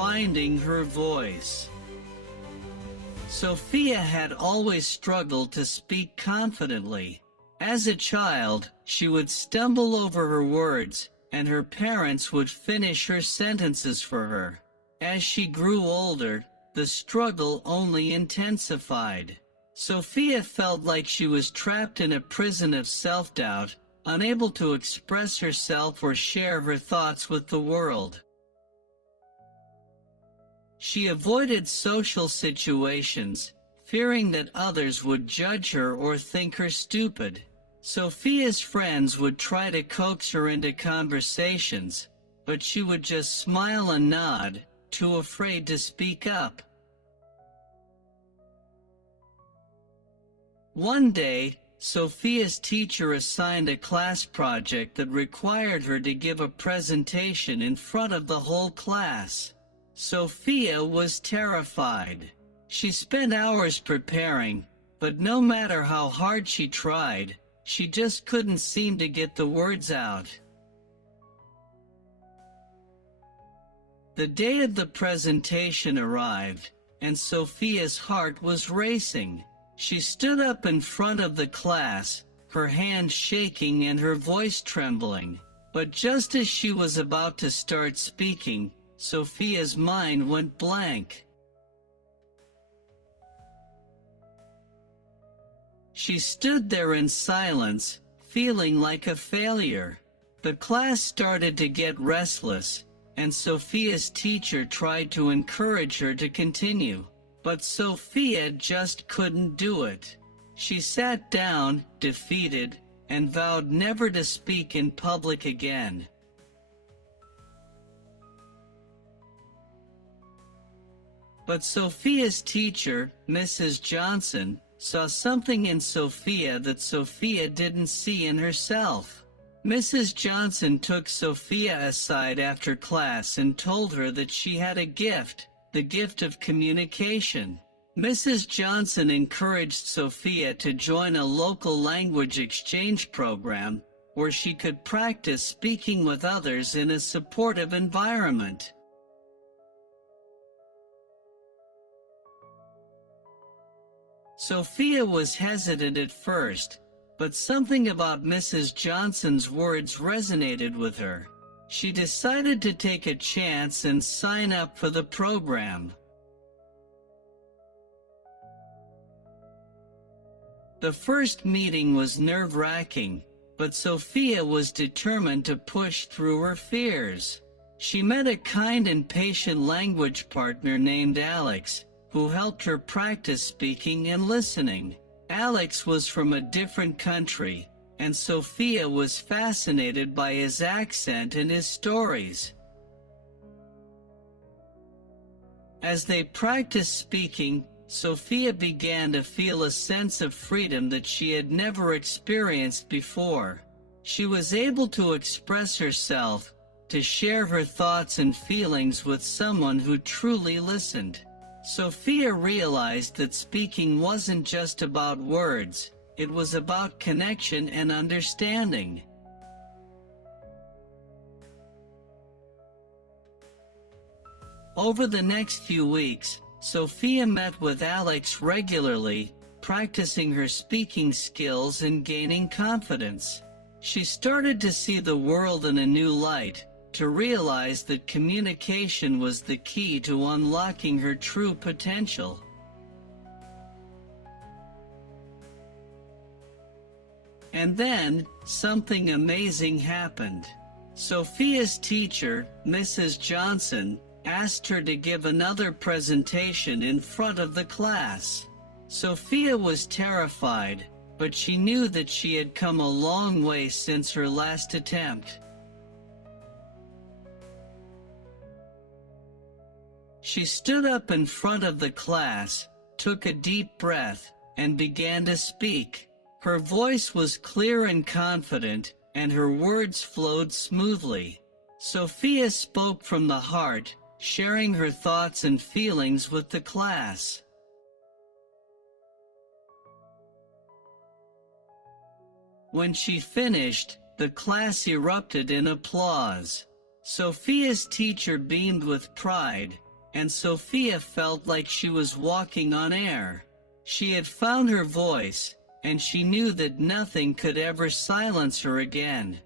finding her voice. Sophia had always struggled to speak confidently. As a child, she would stumble over her words, and her parents would finish her sentences for her. As she grew older, the struggle only intensified. Sophia felt like she was trapped in a prison of self-doubt, unable to express herself or share her thoughts with the world. She avoided social situations, fearing that others would judge her or think her stupid. Sophia's friends would try to coax her into conversations, but she would just smile and nod, too afraid to speak up. One day, Sophia's teacher assigned a class project that required her to give a presentation in front of the whole class. Sophia was terrified. She spent hours preparing, but no matter how hard she tried, she just couldn't seem to get the words out. The day of the presentation arrived, and Sophia's heart was racing. She stood up in front of the class, her hands shaking and her voice trembling. But just as she was about to start speaking, Sophia's mind went blank. She stood there in silence, feeling like a failure. The class started to get restless, and Sophia's teacher tried to encourage her to continue. But Sophia just couldn't do it. She sat down, defeated, and vowed never to speak in public again. But Sophia's teacher, Mrs. Johnson, saw something in Sophia that Sophia didn't see in herself. Mrs. Johnson took Sophia aside after class and told her that she had a gift, the gift of communication. Mrs. Johnson encouraged Sophia to join a local language exchange program where she could practice speaking with others in a supportive environment. Sophia was hesitant at first, but something about Mrs. Johnson's words resonated with her. She decided to take a chance and sign up for the program. The first meeting was nerve-wracking, but Sophia was determined to push through her fears. She met a kind and patient language partner named Alex, who helped her practice speaking and listening. Alex was from a different country, and Sophia was fascinated by his accent and his stories. As they practiced speaking, Sophia began to feel a sense of freedom that she had never experienced before. She was able to express herself, to share her thoughts and feelings with someone who truly listened. Sophia realized that speaking wasn't just about words, it was about connection and understanding. Over the next few weeks, Sophia met with Alex regularly, practicing her speaking skills and gaining confidence. She started to see the world in a new light, to realize that communication was the key to unlocking her true potential. And then, something amazing happened. Sophia's teacher, Mrs. Johnson, asked her to give another presentation in front of the class. Sophia was terrified, but she knew that she had come a long way since her last attempt. She stood up in front of the class, took a deep breath, and began to speak. Her voice was clear and confident, and her words flowed smoothly. Sophia spoke from the heart, sharing her thoughts and feelings with the class. When she finished, the class erupted in applause. Sophia's teacher beamed with pride, and Sophia felt like she was walking on air. She had found her voice, and she knew that nothing could ever silence her again.